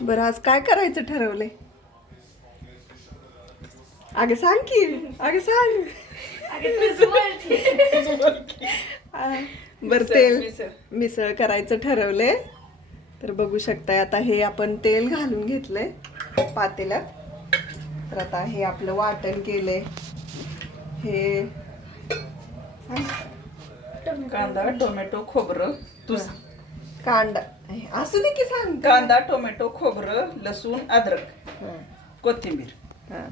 बरं आज काय करायचं ठरवलंय? अगे सांग की अगे सांग. बरं तेल मिसळ. करायचं ठरवलंय. तर बघू शकताय आता हे आपण तेल घालून घेतलंय पातेल्यात. तर आता हे आपलं वाटण केलंय. हे सांग. कांदा टोमॅटो खोबरं तू कांदा. हे, असू दे की सांग. कांदा टोमॅटो खोबरं लसूण अद्रक हां, कोथिंबीर. हां,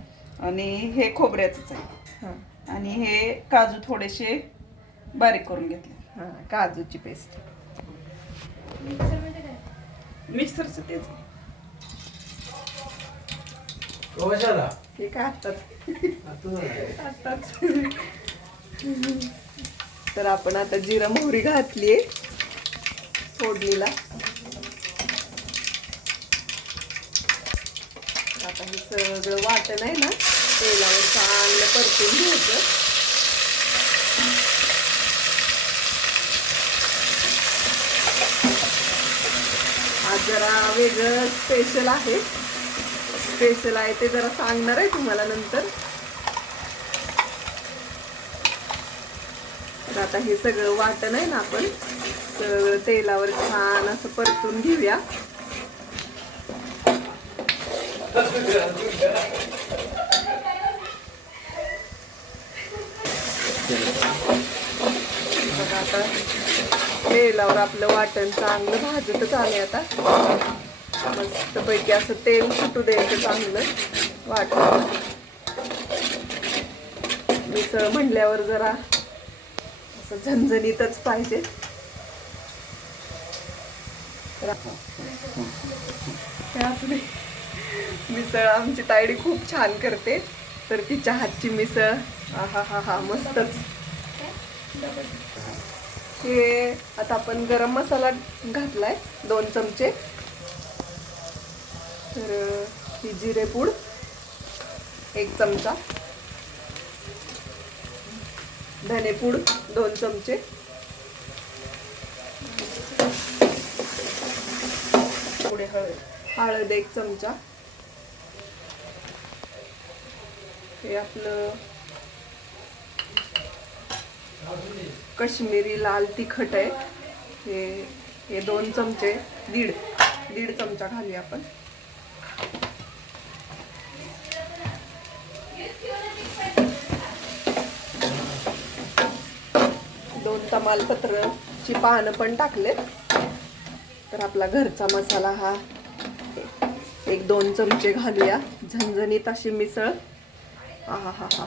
आणि हे खोबऱ्याचंच आहे. हां, आणि हे काजू थोडेसे बारीक करून घेतले. हां, काजूची पेस्ट. मिक्सरचं तेच कशाला? हे काय आत्ताच. आत्ताच. तर आपण आता जिरा मोहरी घातलीये. फोडणीला. आता हे सगळं वाटण आहे ना तेलावर चांगलं परतून घ्यायचं. आज जरा वेगळं स्पेशल आहे. स्पेशल आहे ते जरा सांगणार आहे तुम्हाला नंतर. तर आता हे सगळं वाटण आहे ना आपण सगळं तेलावर छान असं परतून घेऊया बघा आता. तेलावर आपलं वाटण चांगलं. भाजतच आलंय आता. मस्तपैकी असं तेल सुटू द्यायचं चांगलं. वाटण. मिसळ म्हणल्यावर जरा असं झणझणीतच पाहिजे. तर असू दे. मिसळ आमची तायडी खूप छान करते. तर तिच्या हातची मिसळ. हा हा हा मस्तच. हे आता आपण गरम मसाला घातलाय दोन चमचे. तर ही जिरेपूड एक चमचा. धनेपूड दोन चमचे. पुढे हळद. हळद एक चमचा. हे आपलं कश्मीरी लाल तिखट आहे. हे हे दोन चमचे दीड दीड चमचा घालूया आपण. दोन तमालपत्रची पानं पण टाकले. तर आपला घरचा मसाला हा. एक दोन चमचे घालूया. झणझणीत अशी मिसळ. हा हा हा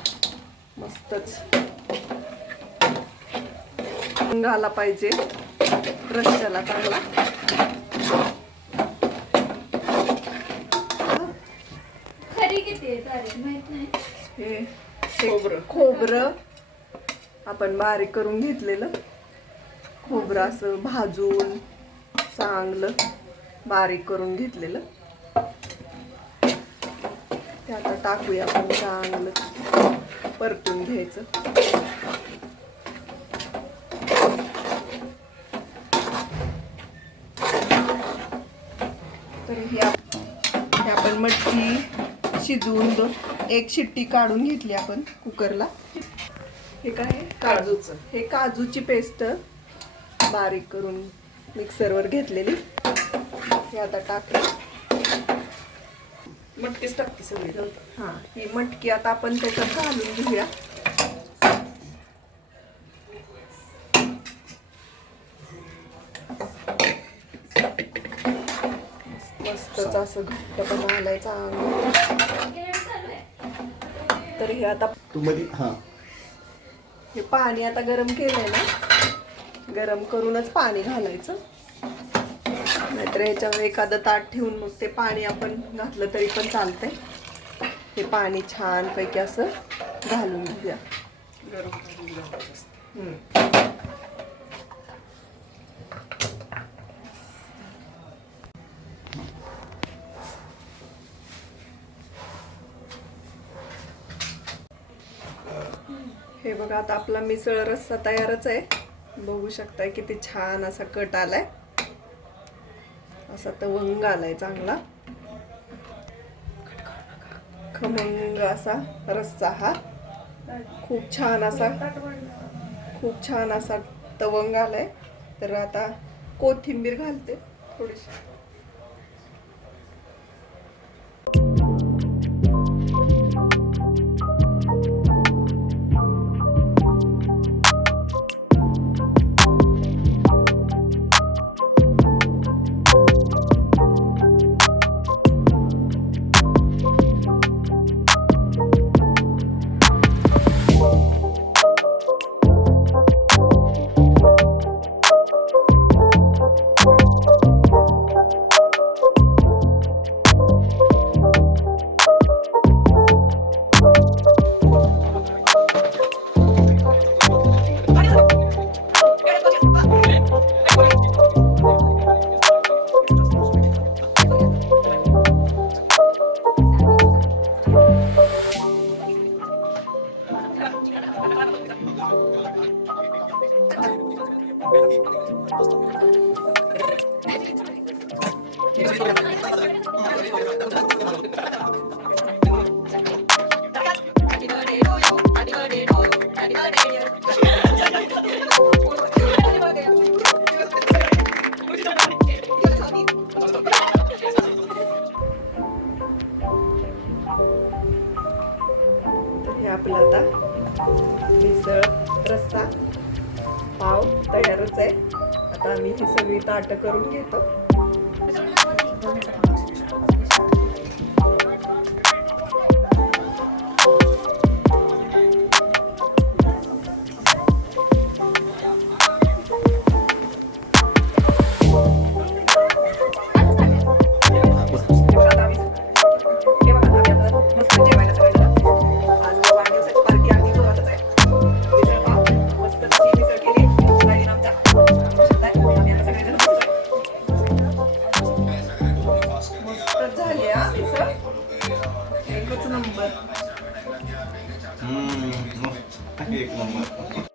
मस्तच. रंग आला पाहिजे रश्श्याला चांगला. खरी किती आहे तारीख? माहीत नाही. हे हे खोबरं आपण बारीक करून घेतलेलं. खोबरं असं भाजून चांगलं बारीक करून घेतलेलं. ते आता टाकूया आपण चांगलं. परतून घ्यायचं. तर हे आप- आपण मटकी शिजवून दो एक शिट्टी काढून घेतली आपण कुकरला. हे काय? आहे? काजूचं. हे काजूची पेस्ट बारीक करून मिक्सरवर घेतलेली. हे आता टाकलं. मटकीच टाकते सगळी. हां ही मटकी आता आपण त्याच्यात घालून घेऊया. मस्तच असं घट्टपणा आलाय चांगलं तर हे आता तू मध्ये हा. हे पाणी आता गरम केलंय ना? गरम करूनच पाणी घालायचं. नाहीतर ह्याच्यावर एखादं ताट ठेवून मग ते पाणी आपण घातलं तरी पण चालतंय. हे पाणी छानपैकी असं घालून घेऊया. हे बघा आता आपला मिसळ रस्सा तयारच आहे. बघू शकताय किती छान असा कट आलाय. असा तवंग आलाय चांगला. खमंग असा रस्सा हा. खूप छान असा खूप छान असा तवंग आलाय. तर आता कोथिंबीर घालते थोडीशी. तर हे आपलं आता मिसळ रस्सा पाव तयारच आहे. आता आम्ही ही सगळी ताटं करून घेतो. 음, 음.